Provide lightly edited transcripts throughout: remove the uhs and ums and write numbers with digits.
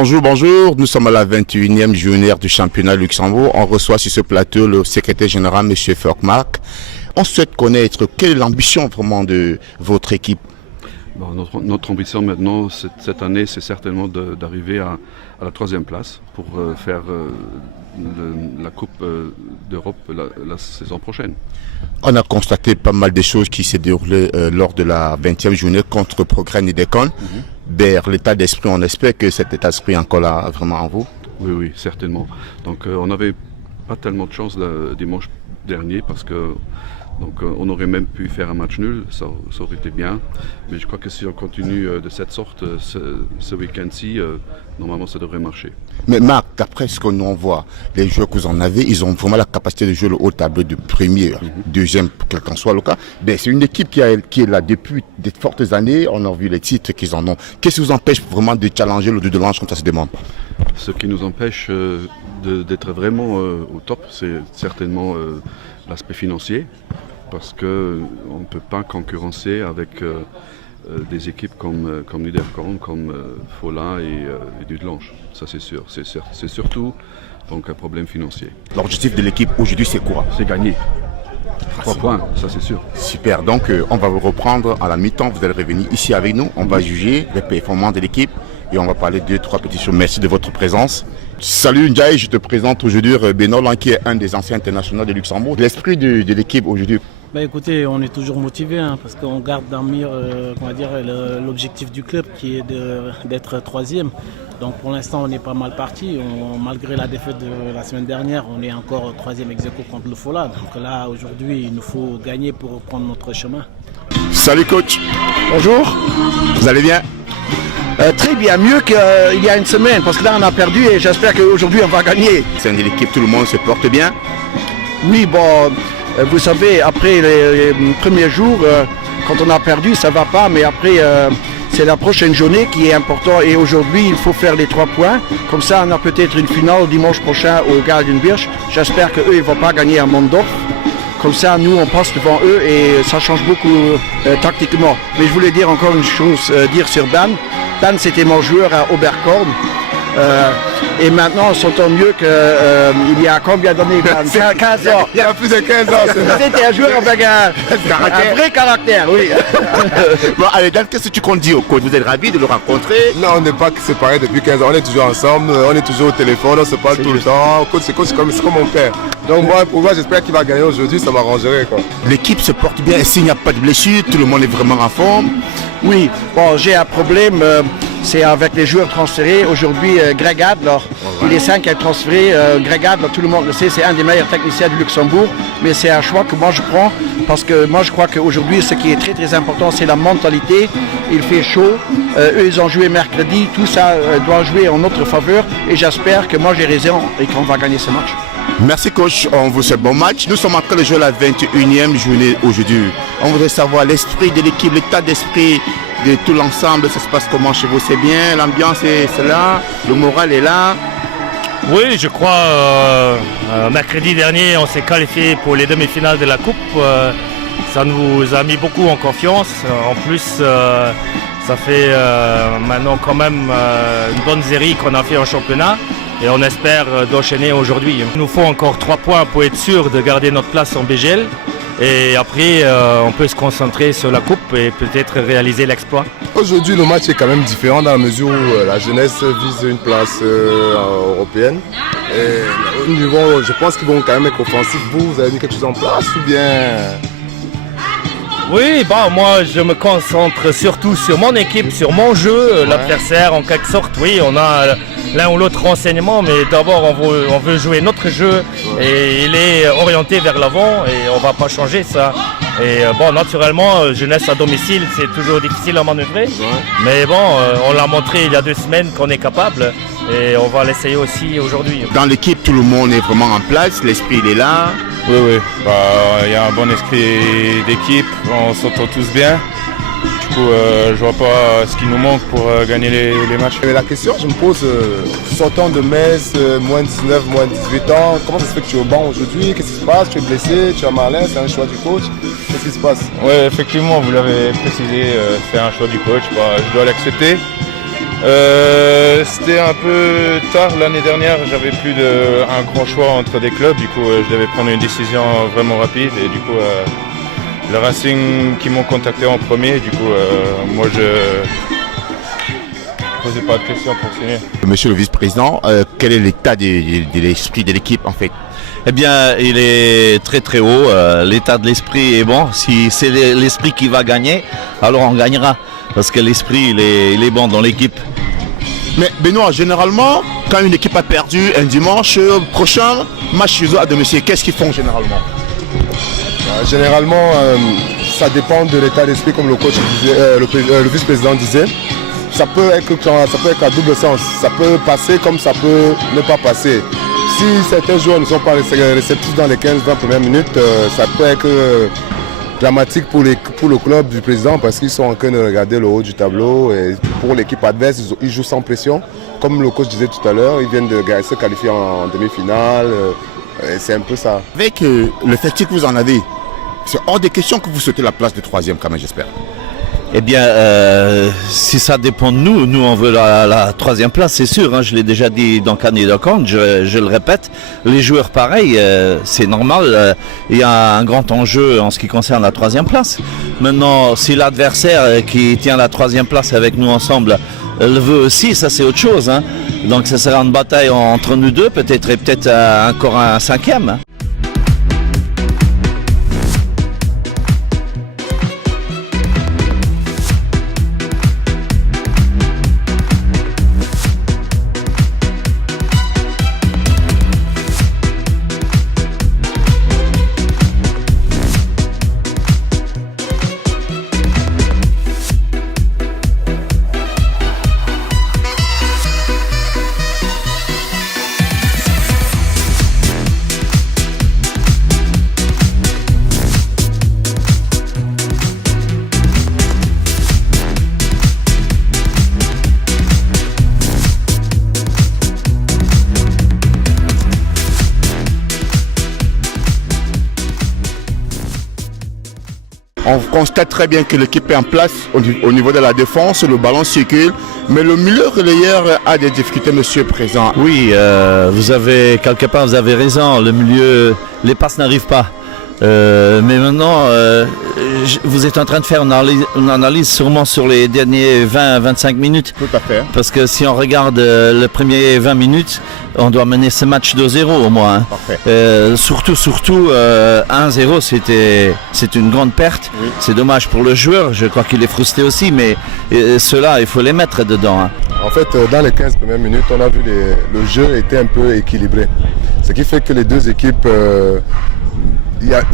Bonjour, bonjour. Nous sommes à la 21e journée du championnat Luxembourg. On reçoit sur ce plateau le secrétaire général, M. Folkmark. On souhaite connaître quelle est l'ambition vraiment de votre équipe. Bon, notre ambition maintenant, cette année, c'est certainement d'arriver à la 3e place pour faire la Coupe d'Europe la saison prochaine. On a constaté pas mal de choses qui s'est déroulées lors de la 20e journée contre Progrès Nidecon. Vers l'état d'esprit, on espère que cet état d'esprit est encore là vraiment en vous. Oui, certainement. Donc on n'avait pas tellement de chance le dimanche dernier parce que on aurait même pu faire un match nul, ça aurait été bien. Mais je crois que si on continue de cette sorte ce week-end-ci, normalement ça devrait marcher. Mais Marc, d'après ce que nous voit, les joueurs que vous en avez, ils ont vraiment la capacité de jouer le haut tableau de premier, deuxième, quel qu'en soit le cas. C'est une équipe qui est là depuis de fortes années. On a vu les titres qu'ils en ont. Qu'est-ce qui vous empêche vraiment de challenger le 2 de l'ange comme ça se demande? Ce qui nous empêche d'être vraiment au top, c'est certainement l'aspect financier. Parce qu'on ne peut pas concurrencer avec des équipes comme Niederkorn, comme Fola et Dudelange. Ça c'est sûr. C'est surtout donc, un problème financier. L'objectif de l'équipe aujourd'hui c'est quoi? C'est gagner. 3 points, ça c'est sûr. Super, donc on va vous reprendre à la mi-temps, vous allez revenir ici avec nous, on va juger les performances de l'équipe et on va parler de 2-3 petites choses. Merci de votre présence. Salut Ndiaye, je te présente aujourd'hui Benoît Lang qui est un des anciens internationaux de Luxembourg. L'esprit de l'équipe aujourd'hui? Écoutez, on est toujours motivé parce qu'on garde dans le mire l'objectif du club qui est d'être 3e. Donc pour l'instant on est pas mal parti. Malgré la défaite de la semaine dernière, on est encore 3e ex-aequo contre le Fola. Donc là aujourd'hui il nous faut gagner pour reprendre notre chemin. Salut coach. Bonjour. Vous allez bien? Très bien, mieux qu'il y a une semaine parce que là on a perdu et j'espère qu'aujourd'hui on va gagner. C'est une équipe, tout le monde se porte bien? Oui, bon, vous savez, après les premiers jours, quand on a perdu, ça va pas, mais après, c'est la prochaine journée qui est importante et aujourd'hui, il faut faire les 3 points. Comme ça, on a peut-être une finale dimanche prochain au Gardenbirch. J'espère qu'eux, ils ne vont pas gagner à Mondorf. Comme ça, nous, on passe devant eux et ça change beaucoup tactiquement. Mais je voulais dire encore une chose, dire sur Dan. Dan, c'était mon joueur à Oberkorn. Et maintenant, on s'entend mieux qu'il y a combien d'années? 15 ans. Il y a plus de 15 ans. C'était un joueur avec un vrai caractère, oui. Bon, allez, Dan, qu'est-ce que tu comptes dire au coach? Vous êtes ravis de le rencontrer? Non, on n'est pas séparés depuis 15 ans. On est toujours ensemble, on est toujours au téléphone, on se parle tout le temps. Coach, c'est comme mon père. Donc moi, pour moi, j'espère qu'il va gagner aujourd'hui, ça m'arrangerait. L'équipe se porte bien, s'il n'y a pas de blessure, tout le monde est vraiment en forme. Oui, bon, j'ai un problème, c'est avec les joueurs transférés. Aujourd'hui, Greg Adler, il est 5 à être transféré. Greg Adler, tout le monde le sait, c'est un des meilleurs techniciens du Luxembourg. Mais c'est un choix que moi je prends parce que moi je crois qu'aujourd'hui, ce qui est très très important, c'est la mentalité. Il fait chaud, eux ils ont joué mercredi, tout ça doit jouer en notre faveur. Et j'espère que moi j'ai raison et qu'on va gagner ce match. Merci coach, on vous souhaite bon match. Nous sommes en train de jouer la 21e journée aujourd'hui. On voudrait savoir l'esprit de l'équipe, l'état d'esprit de tout l'ensemble. Ça se passe comment chez vous? C'est bien, l'ambiance est là, le moral est là? Oui, je crois mercredi dernier on s'est qualifié pour les demi-finales de la Coupe. Ça nous a mis beaucoup en confiance. En plus, ça fait maintenant quand même une bonne série qu'on a fait en championnat. Et on espère d'enchaîner aujourd'hui. Il nous faut encore 3 points pour être sûr de garder notre place en BGL. Et après, on peut se concentrer sur la coupe et peut-être réaliser l'exploit. Aujourd'hui, le match est quand même différent dans la mesure où la jeunesse vise une place européenne. Et au niveau, je pense qu'ils vont quand même être offensifs. Vous avez mis quelque chose en place ou bien? Oui, moi je me concentre surtout sur mon équipe, sur mon jeu, l'adversaire en quelque sorte. Oui, on a l'un ou l'autre renseignement, mais d'abord on veut jouer notre jeu et il est orienté vers l'avant et on ne va pas changer ça. Et naturellement, jeunesse à domicile, c'est toujours difficile à manœuvrer. Mais on l'a montré il y a 2 semaines qu'on est capable et on va l'essayer aussi aujourd'hui. Dans l'équipe, tout le monde est vraiment en place, l'esprit il est là. Oui, il y a un bon esprit d'équipe, on s'entend tous bien. Du coup, je vois pas ce qui nous manque pour gagner les matchs. Mais la question je me pose, sortant de Metz, moins 19, moins 18 ans, comment ça se fait que tu es au banc aujourd'hui? Qu'est-ce qui se passe? Tu es blessé, tu as malin, c'est un choix du coach? Qu'est-ce qui se passe? Oui, effectivement, vous l'avez précisé, c'est un choix du coach, je dois l'accepter. C'était un peu tard l'année dernière, j'avais plus un grand choix entre des clubs, du coup je devais prendre une décision vraiment rapide et du coup le Racing qui m'ont contacté en premier, du coup moi je posais pas de questions pour signer. Monsieur le vice-président, quel est l'état de l'esprit de l'équipe en fait? Eh bien, il est très très haut, l'état de l'esprit est bon. Si c'est l'esprit qui va gagner, alors on gagnera. Parce que l'esprit, il est bon dans l'équipe. Mais Benoît, généralement, quand une équipe a perdu un dimanche prochain, match chez eux à domicile, qu'est-ce qu'ils font généralement? Généralement, ça dépend de l'état d'esprit, comme le coach disait, le vice-président disait. Ça peut être à double sens. Ça peut passer comme ça peut ne pas passer. Si certains joueurs ne sont pas réceptifs dans les 15-20 premières minutes, ça peut être dramatique pour le club du président parce qu'ils sont en train de regarder le haut du tableau. Et pour l'équipe adverse, ils jouent sans pression. Comme le coach disait tout à l'heure, ils viennent de se qualifier en demi-finale. C'est un peu ça. Avec l'effectif que vous en avez, c'est hors des questions que vous sautez la place de troisième quand même, j'espère. Eh bien, si ça dépend de nous, on veut la troisième place, c'est sûr. Hein, je l'ai déjà dit dans Cannes et dans Caen, je le répète. Les joueurs, pareil, c'est normal. Il y a un grand enjeu en ce qui concerne la troisième place. Maintenant, si l'adversaire qui tient la troisième place avec nous ensemble le veut aussi, ça c'est autre chose. Hein. Donc ça sera une bataille entre nous deux, peut-être encore un cinquième. Hein. On constate très bien que l'équipe est en place au niveau de la défense, le ballon circule, mais le milieu relayeur a des difficultés, monsieur le président. Oui, quelque part vous avez raison, le milieu, les passes n'arrivent pas. Mais maintenant, vous êtes en train de faire une analyse sûrement sur les derniers 20-25 minutes. Tout à fait. Parce que si on regarde les premiers 20 minutes, on doit mener ce match 2-0 au moins. Hein. Parfait. Surtout 1-0, c'est une grande perte. Oui. C'est dommage pour le joueur, je crois qu'il est frustré aussi, mais ceux-là, il faut les mettre dedans. Hein. En fait, dans les 15 premières minutes, on a vu le jeu était un peu équilibré. Ce qui fait que les deux équipes...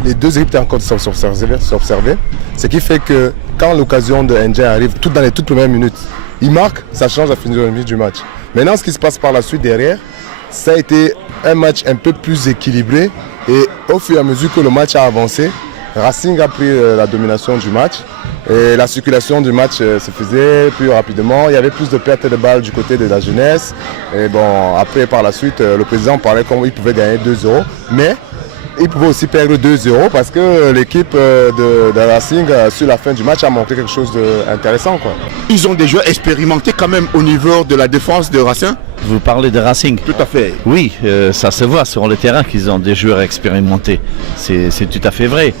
les deux équipes étaient encore s'observer. Ce qui fait que quand l'occasion de NJ arrive, dans les toutes premières minutes, il marque, ça change la physionomie du match. Maintenant, ce qui se passe par la suite derrière, ça a été un match un peu plus équilibré. Et au fur et à mesure que le match a avancé, Racing a pris la domination du match. Et la circulation du match se faisait plus rapidement. Il y avait plus de pertes de balles du côté de la jeunesse. Et bon, après, par la suite, le président parlait comme il pouvait gagner 2-0. Mais il pouvait aussi perdre 2-0 parce que l'équipe de Racing, sur la fin du match, a montré quelque chose d'intéressant. Ils ont des joueurs expérimentés quand même au niveau de la défense de Racing. Vous parlez de Racing? Tout à fait. Oui, ça se voit sur le terrain qu'ils ont des joueurs expérimentés. C'est tout à fait vrai.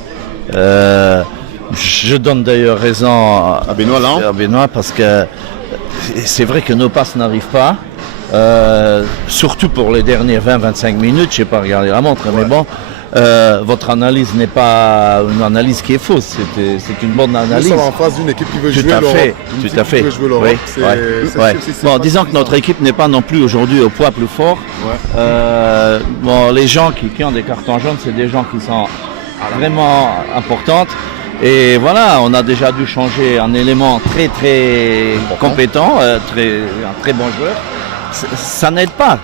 Je donne d'ailleurs raison à Benoît parce que c'est vrai que nos passes n'arrivent pas. Surtout pour les dernières 20-25 minutes, je n'ai pas regardé la montre, mais bon, votre analyse n'est pas une analyse qui est fausse, c'est une bonne analyse. Nous sommes en face d'une équipe qui veut jouer l'Europe. Tout à fait. Bon, disons que notre équipe n'est pas non plus aujourd'hui au poids plus fort. Ouais. Bon, les gens qui ont des cartons jaunes, c'est des gens qui sont vraiment importants. Et voilà, on a déjà dû changer un élément très très compétent, un très bon joueur. Ça n'aide pas.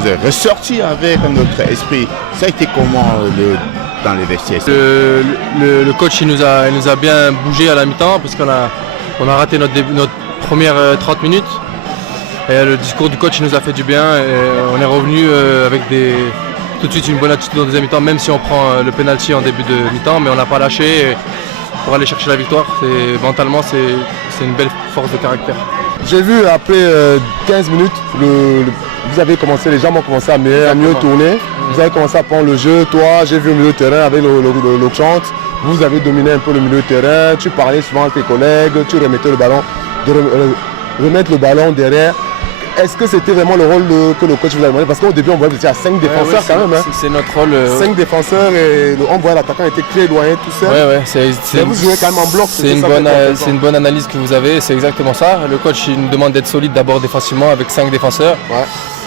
vous êtes ressorti avec un autre esprit. Ça a été comment dans les vestiaires? Le coach il nous a bien bougé à la mi-temps parce qu'on a raté notre première 30 minutes. Et le discours du coach il nous a fait du bien et on est revenu avec tout de suite une bonne attitude en deuxième mi-temps, même si on prend le penalty en début de mi-temps, mais on n'a pas lâché pour aller chercher la victoire. Mentalement c'est une belle force de caractère. J'ai vu après 15 minutes, vous avez commencé, les gens ont commencé à mieux tourner. Vous avez commencé à prendre le jeu. Toi, j'ai vu au milieu de terrain avec le chante. Vous avez dominé un peu le milieu de terrain. Tu parlais souvent à tes collègues, tu remettais le ballon, remettre le ballon derrière. Est-ce que c'était vraiment le rôle que le coach vous a demandé? Parce qu'au début, on voyait que vous étiez à 5 défenseurs quand même. C'est notre rôle. 5 défenseurs et on voyait l'attaquant était très éloigné tout seul. Vous jouez quand même en bloc. C'est une bonne analyse que vous avez, c'est exactement ça. Le coach il nous demande d'être solide d'abord défensivement avec 5 défenseurs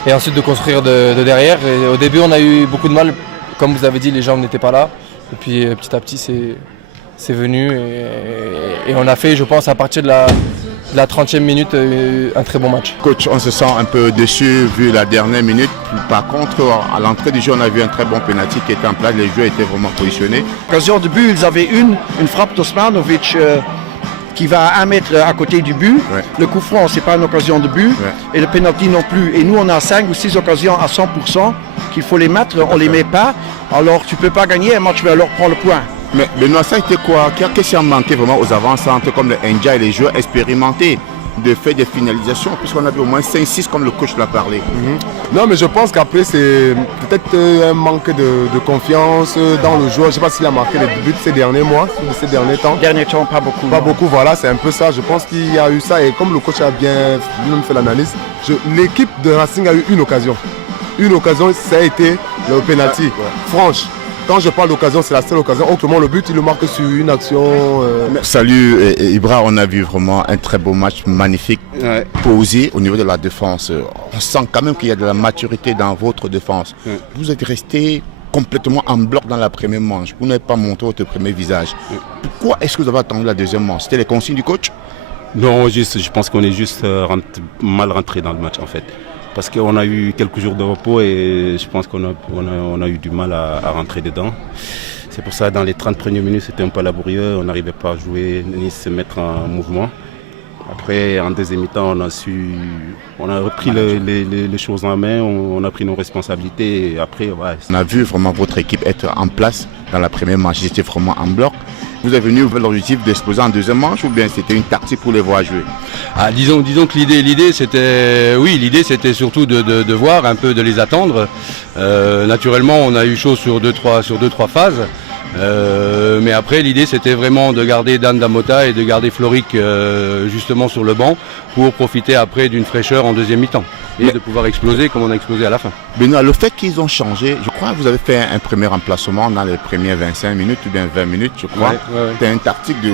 et ensuite de construire de derrière. Et au début, on a eu beaucoup de mal. Comme vous avez dit, les jambes n'étaient pas là. Et puis petit à petit, c'est venu et on a fait, je pense, à partir de la 30e minute, un très bon match. Coach, on se sent un peu déçu vu la dernière minute. Par contre, à l'entrée du jeu, on a vu un très bon penalty qui était en place. Les joueurs étaient vraiment positionnés. Occasion de but, ils avaient une frappe d'Osmanovic qui va à 1 mètre à côté du but. Ouais. Le coup franc, c'est pas une occasion de but. Ouais. Et le penalty non plus. Et nous, on a 5 ou 6 occasions à 100% qu'il faut les mettre. On les met pas. Alors, tu peux pas gagner un match, mais alors prends le point. Mais Benoît, ça a été quoi? Qu'est-ce qui a manqué vraiment aux avant-centres comme le Ndja et les joueurs expérimentés de faire des finalisations, puisqu'on avait au moins 5-6 comme le coach l'a parlé. Non, mais je pense qu'après c'est peut-être un manque de confiance dans le joueur. Je ne sais pas s'il a marqué les buts ces derniers mois, ces derniers temps. Dernier temps, pas beaucoup. Pas beaucoup, voilà, c'est un peu ça. Je pense qu'il y a eu ça et comme le coach a bien fait l'analyse, l'équipe de Racing a eu une occasion. Une occasion, ça a été le penalty. Franche. Quand je parle d'occasion, c'est la seule occasion. Autrement, le but, il le marque sur une action. Salut Ibra, on a vu vraiment un très beau match magnifique, posé au niveau de la défense. On sent quand même qu'il y a de la maturité dans votre défense. Vous êtes resté complètement en bloc dans la première manche. Vous n'avez pas montré votre premier visage. Pourquoi est-ce que vous avez attendu la deuxième manche? C'était les consignes du coach? Non, je pense qu'on est juste mal rentré dans le match en fait. Parce qu'on a eu quelques jours de repos et je pense qu'on a eu du mal à rentrer dedans. C'est pour ça que dans les 30 premières minutes, c'était un peu laborieux. On n'arrivait pas à jouer ni se mettre en mouvement. Après, en deuxième mi-temps, on a repris les choses en main, on a pris nos responsabilités. Et après, on a vu vraiment votre équipe être en place dans la première manche. Ils étaient vraiment en bloc. Vous êtes venu avec l'objectif d'exploser en deuxième manche ou bien c'était une tactique pour les voir jouer? Disons que l'idée c'était surtout de voir un peu, de les attendre. Naturellement, on a eu chaud sur deux trois phases. Mais après l'idée c'était vraiment de garder Dan Damota et de garder Floric justement sur le banc pour profiter après d'une fraîcheur en deuxième mi-temps et de pouvoir exploser comme on a explosé à la fin. Benoît, le fait qu'ils ont changé, je crois que vous avez fait un premier remplacement dans les premières 25 minutes ou bien 20 minutes je crois. C'était une tactique de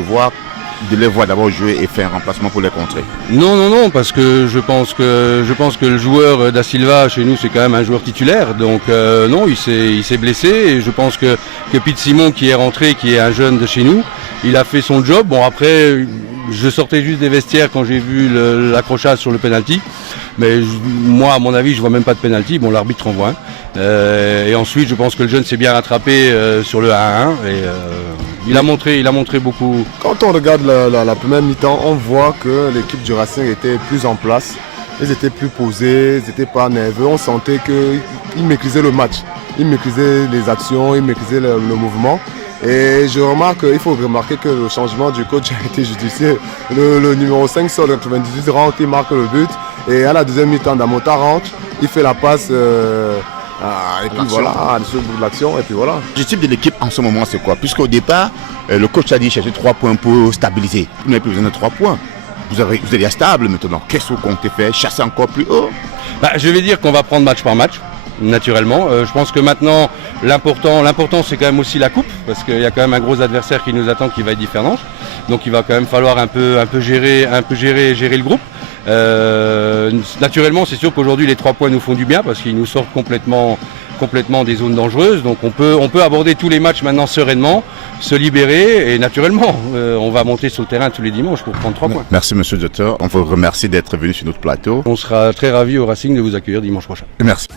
les voir d'abord jouer et faire un remplacement pour les contrer. Non, parce que je pense que le joueur Da Silva chez nous c'est quand même un joueur titulaire, donc non, il s'est blessé et je pense que Pete Simon qui est rentré, qui est un jeune de chez nous, il a fait son job. Bon après, je sortais juste des vestiaires quand j'ai vu l'accrochage sur le penalty, mais moi à mon avis je vois même pas de penalty. Bon, l'arbitre en voit un. Et ensuite je pense que le jeune s'est bien rattrapé sur le 1-1 et il a montré beaucoup. Quand on regarde la première mi-temps, on voit que l'équipe du Racing était plus en place. Ils étaient plus posés, ils n'étaient pas nerveux. On sentait qu'ils maîtrisaient le match. Ils maîtrisaient les actions, ils maîtrisaient le mouvement. Et il faut remarquer que le changement du coach a été judicieux. Le numéro 5 sort le 98 rentre, il marque le but. Et à la deuxième mi-temps, Damota rentre, il fait la passe. Et puis voilà, sur l'action, et puis voilà. L'objectif de l'équipe en ce moment, c'est quoi? Puisqu'au départ, le coach a dit chercher 3 points pour stabiliser. Vous n'avez plus besoin de 3 points. Vous êtes stable maintenant. Qu'est-ce que vous comptez faire? Chasser encore plus haut? Je vais dire qu'on va prendre match par match, naturellement. Je pense que maintenant, l'important c'est quand même aussi la coupe, parce qu'il y a quand même un gros adversaire qui nous attend qui va être différent. Donc il va quand même falloir un peu gérer le groupe. Naturellement, c'est sûr qu'aujourd'hui les 3 points nous font du bien parce qu'ils nous sortent complètement des zones dangereuses. Donc on peut aborder tous les matchs maintenant sereinement, se libérer et naturellement on va monter sur le terrain tous les dimanches pour prendre 3 points. Merci monsieur le docteur, on vous remercie d'être venu sur notre plateau. On sera très ravis au Racing de vous accueillir dimanche prochain. Merci.